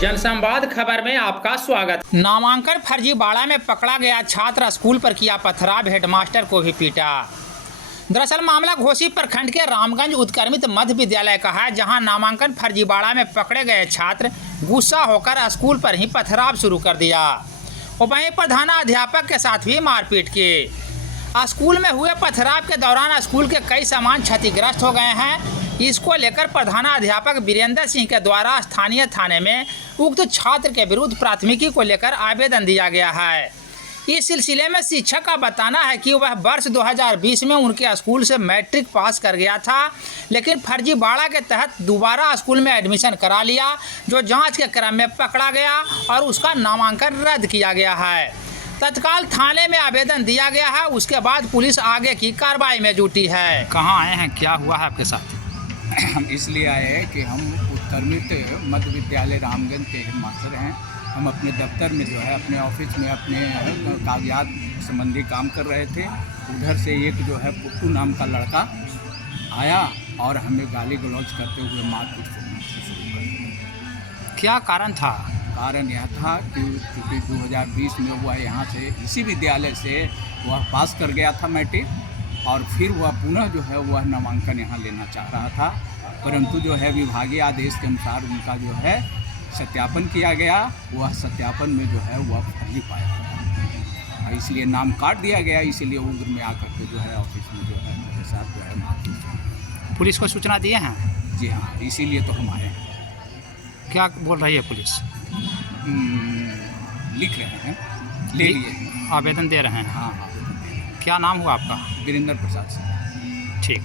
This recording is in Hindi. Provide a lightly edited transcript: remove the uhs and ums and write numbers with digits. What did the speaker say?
जनसंवाद खबर में आपका स्वागत। नामांकन फर्जीवाड़ा में पकड़ा गया छात्र स्कूल पर किया पथराव, हेडमास्टर को भी पीटा। दरअसल मामला घोसी प्रखंड के रामगंज उत्क्रमित मध्य विद्यालय का है, जहां नामांकन फर्जीवाड़ा में पकड़े गए छात्र गुस्सा होकर स्कूल पर ही पथराव शुरू कर दिया। वहीं प्रधानाध्यापक के साथ भी मारपीट की। स्कूल में हुए पथराव के दौरान स्कूल के कई सामान क्षतिग्रस्त हो गए हैं। इसको लेकर प्रधानाध्यापक वीरेंद्र सिंह के द्वारा स्थानीय थाने में उक्त छात्र के विरुद्ध प्राथमिकी को लेकर आवेदन दिया गया है। इस सिलसिले में शिक्षक का बताना है कि वह वर्ष 2020 में उनके स्कूल से मैट्रिक पास कर गया था, लेकिन फर्जीवाड़ा के तहत दोबारा स्कूल में एडमिशन करा लिया, जो जांच के क्रम में पकड़ा गया और उसका नामांकन रद्द किया गया है। तत्काल थाने में आवेदन दिया गया है। उसके बाद पुलिस आगे की कार्रवाई में जुटी है। कहाँ आए हैं, क्या हुआ है आपके साथ? हम इसलिए आए हैं कि हम उत्क्रमित मध्य विद्यालय रामगंज के हेडमास्टर हैं। हम अपने दफ्तर में जो है अपने ऑफिस में अपने कागजात संबंधी काम कर रहे थे। उधर से एक जो है पुट्टू नाम का लड़का आया और हमें गाली गलौज करते हुए मारपीट शुरू कर दिया। क्या कारण था? कारण यह था कि चूँकि 2020 में वह यहाँ से इसी विद्यालय से वह पास कर गया था मैट्रिक, और फिर वह पुनः जो है वह नामांकन यहाँ लेना चाह रहा था, परंतु जो है विभागीय आदेश के अनुसार उनका जो है सत्यापन किया गया। वह सत्यापन में जो है वह फर्जी पाया, इसलिए नाम काट दिया गया। इसीलिए उग्र में आकर के जो है ऑफिस में जो है मेरे साथ जो है मारपीट। पुलिस को सूचना दिए हैं? जी हाँ, इसीलिए तो हम आए हैं। क्या बोल रही है पुलिस? लिख रहे हैं, ले लिए, आवेदन दे रहे हैं। हाँ। क्या नाम हुआ आपका? वीरेंद्र प्रसाद सिंह। ठीक।